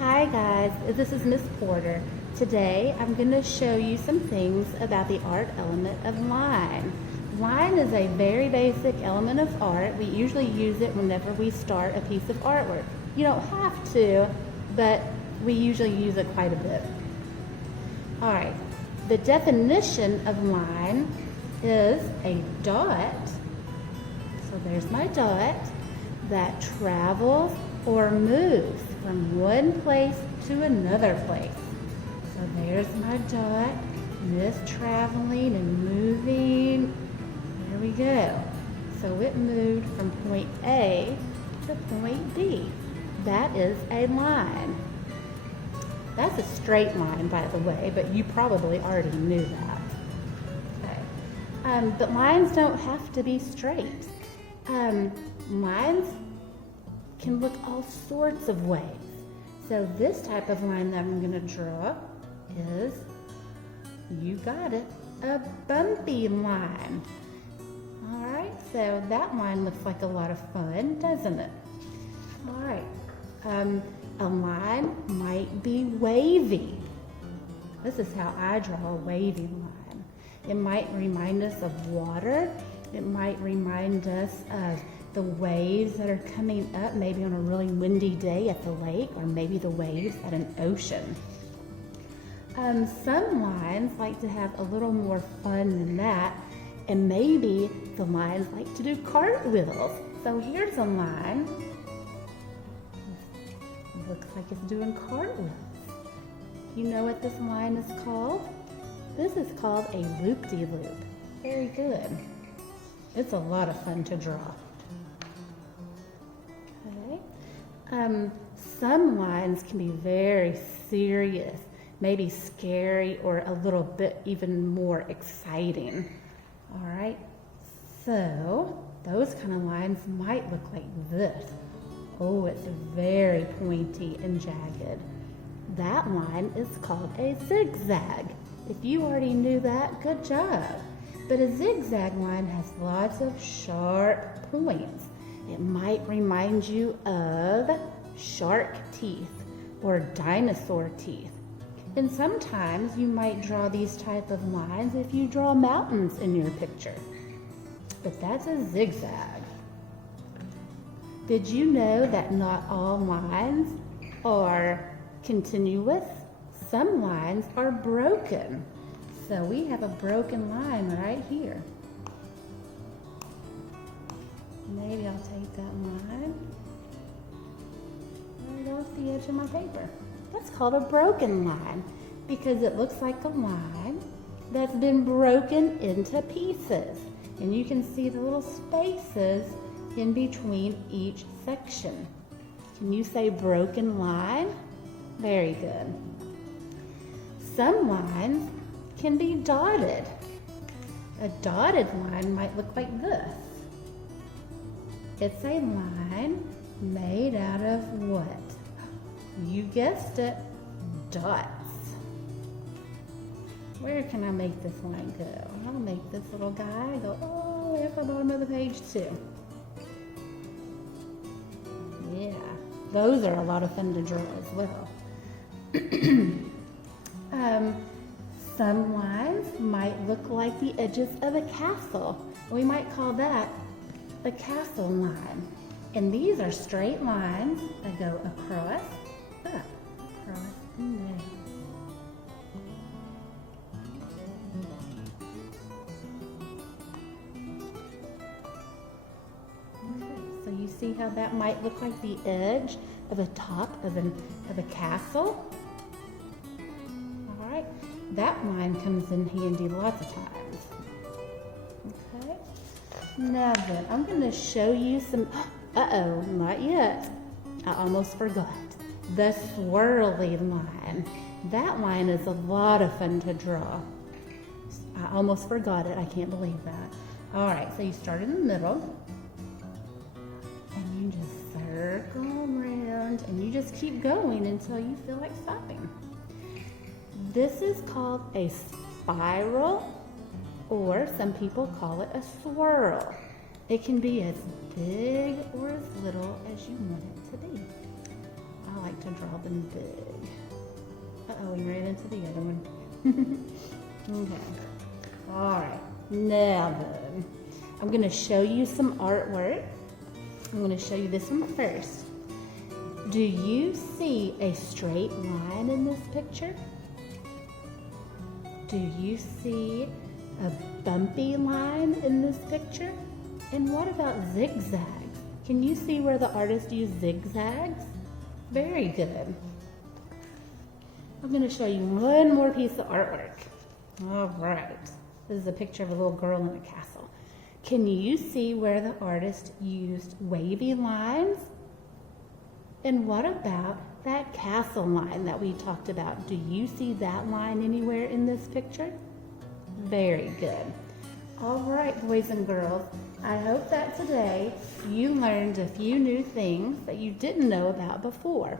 Hi guys, this is Miss Porter. Today I'm going to show you some things about the art element of line. Line is a very basic element of art. We usually use it whenever we start a piece of artwork. You don't have to, but we usually use it quite a bit. Alright, the definition of line is a dot, so there's my dot, that travels or moves from one place to another place. So there's my dot, and it's traveling and moving. There we go. So it moved from point A to point B. That is a line. That's a straight line, by the way, but you probably already knew that. Okay. But lines don't have to be straight. Lines can look all sorts of ways. So this type of line that I'm going to draw is, you got it, a bumpy line. All right, so that line looks like a lot of fun, doesn't it? All right, a line might be wavy. This is how I draw a wavy line. It might remind us of water. It might remind us of the waves that are coming up, maybe on a really windy day at the lake, or maybe the waves at an ocean. Some lines like to have a little more fun than that, and maybe the lines like to do cartwheels. So here's a line. It looks like it's doing cartwheels. You know what this line is called? This is called a loop-de-loop. Very good. It's a lot of fun to draw. Some lines can be very serious, maybe scary, or a little bit even more exciting. All right, so those kind of lines might look like this. Oh, it's very pointy and jagged. That line is called a zigzag. If you already knew that, good job. But a zigzag line has lots of sharp points. It might remind you of shark teeth or dinosaur teeth. And sometimes you might draw these type of lines if you draw mountains in your picture. But that's a zigzag. Did you know that not all lines are continuous? Some lines are broken. So we have a broken line right here. Maybe I'll take that line right off the edge of my paper. That's called a broken line because it looks like a line that's been broken into pieces. And you can see the little spaces in between each section. Can you say broken line? Very good. Some lines can be dotted. A dotted line might look like this. It's a line made out of what? You guessed it, dots. Where can I make this line go? I'll make this little guy go all the way up the bottom of the page too. Yeah, those are a lot of fun to draw as well. Some lines might look like the edges of a castle. We might call that the castle line. And these are straight lines that go across, up, across, and down. Okay, so you see how that might look like the edge of the top of a castle? All right, that line comes in handy lots of times. Okay. Now then, I'm going to show you some, not yet. I almost forgot. The swirly line. That line is a lot of fun to draw. I almost forgot it. I can't believe that. All right, so you start in the middle. And you just circle around. And you just keep going until you feel like stopping. This is called a spiral, or some people call it a swirl. It can be as big or as little as you want it to be. I like to draw the something big. Uh-oh, we ran into the other one. Okay. All right. Now then, I'm going to show you some artwork. I'm going to show you this one first. Do you see a straight line in this picture? Do you see a bumpy line in this picture? And what about zigzags? Can you see where the artist used zigzags? Very good. I'm going to show you one more piece of artwork. All right. This is a picture of a little girl in a castle. Can you see where the artist used wavy lines? And what about that castle line that we talked about? Do you see that line anywhere in this picture? Very good. All right, boys and girls, I hope that today you learned a few new things that you didn't know about before.